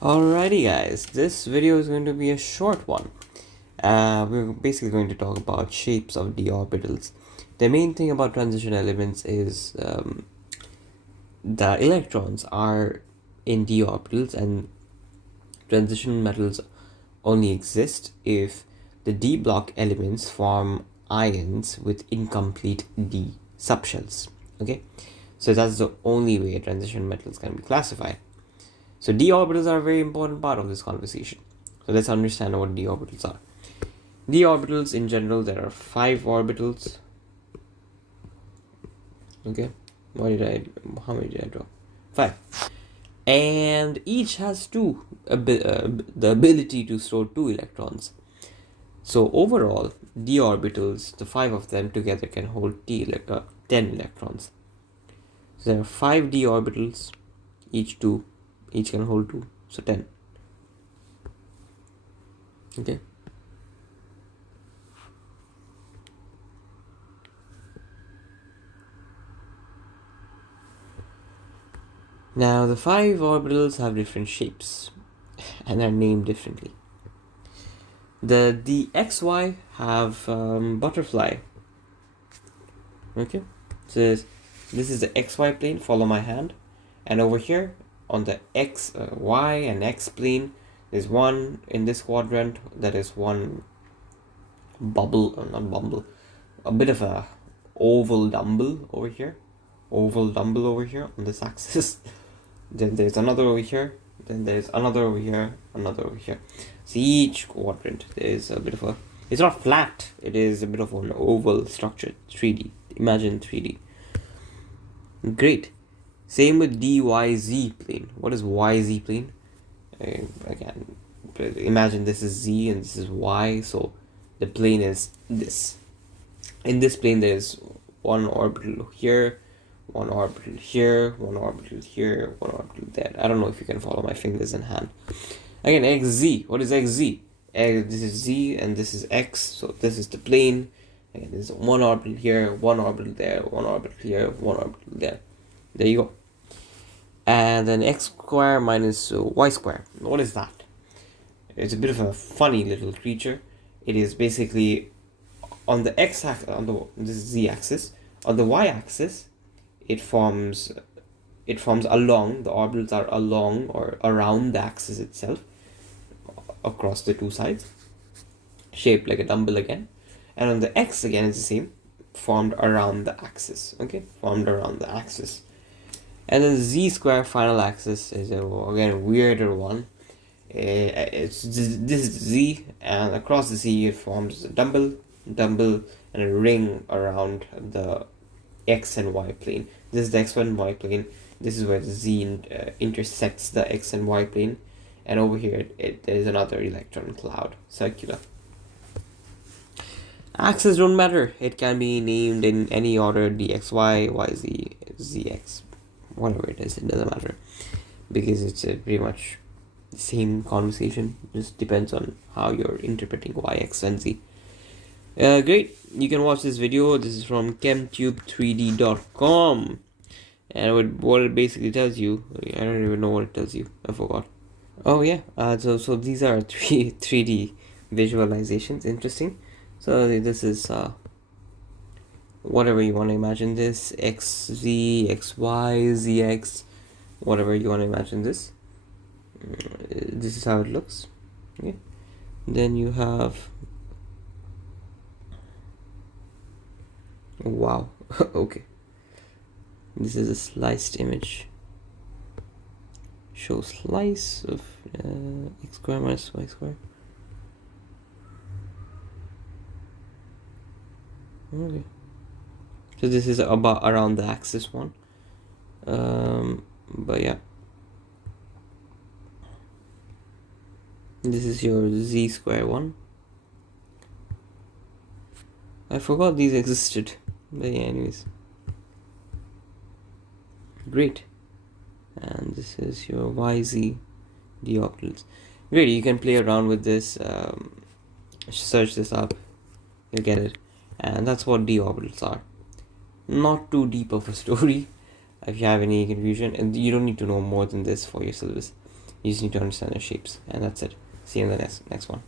Alrighty guys, this video is going to be a short one. We're basically going to talk about shapes of d orbitals. The main thing about transition elements is the electrons are in d orbitals, and transition metals only exist if the d block elements form ions with incomplete d subshells. Okay, so that's the only way transition metals can be classified. So d orbitals are a very important part of this conversation. So let's understand what d orbitals are. D orbitals in general, there are 5 orbitals. Okay, how many did I draw? 5. And each has the ability to store 2 electrons. So overall, d orbitals, the 5 of them together, can hold 10 electrons. So there are 5 d orbitals, each can hold 2, so 10. Okay. Now the 5 orbitals have different shapes and are named differently. The xy have butterfly. Okay, so this is the xy plane. Follow my hand, and over here on the y and x plane, there's one in this quadrant that is one bubble, or not bubble, a bit of a oval dumbbell over here on this axis. Then there's another over here, then there's another over here, another over here. So each quadrant is a bit of it's not flat, it is a bit of an oval structure. 3D, imagine 3D. Great. Same with dyz plane. What is yz plane? Again, imagine this is z and this is y, so the plane is this. In this plane there's one orbital here, one orbital here, one orbital here, one orbital there. I don't know if you can follow my fingers in hand. Again, xz. What is xz? This is z and this is x, so this is the plane. Again, there's one orbital here, one orbital there, one orbital here, one orbital there. There you go. And then x square minus y square. What is that? It's a bit of a funny little creature. It is basically on the x-axis, this is z-axis. On the y-axis, it forms along, the orbitals are along or around the axis itself, across the two sides, shaped like a dumbbell again. And on the x again is the same, formed around the axis. Okay, formed around the axis. And then z square final axis is again a weirder one. This is z, and across the z it forms a dumbbell, and a ring around the x and y plane. This is the x and y plane. This is where the z intersects the x and y plane, and over here there is another electron cloud, circular. Axes don't matter. It can be named in any order: dxy, yz, zx, whatever it is. It doesn't matter, because it's pretty much the same conversation. Just depends on how you're interpreting y, x, and z. Great. You can watch this video. This is from chemtube3d.com, and what it basically tells you, I don't even know what it tells you. I forgot. Oh yeah. So these are 3D visualizations. Interesting. So this is whatever you want to imagine this, xz, xy, zx, whatever you want to imagine this. This is how it looks. Okay. Then you have, wow. Okay, this is a sliced image. Show slice of x square minus y square. Okay, so this is about around the axis one. But yeah, this is your z square one. I forgot these existed, but yeah, anyways. Great. And this is your yz d orbitals. Great, you can play around with this, search this up, you'll get it. And that's what d orbitals are. Not too deep of a story. If you have any confusion, and you don't need to know more than this for your syllabus. You just need to understand their shapes, and that's it. See you in the next one.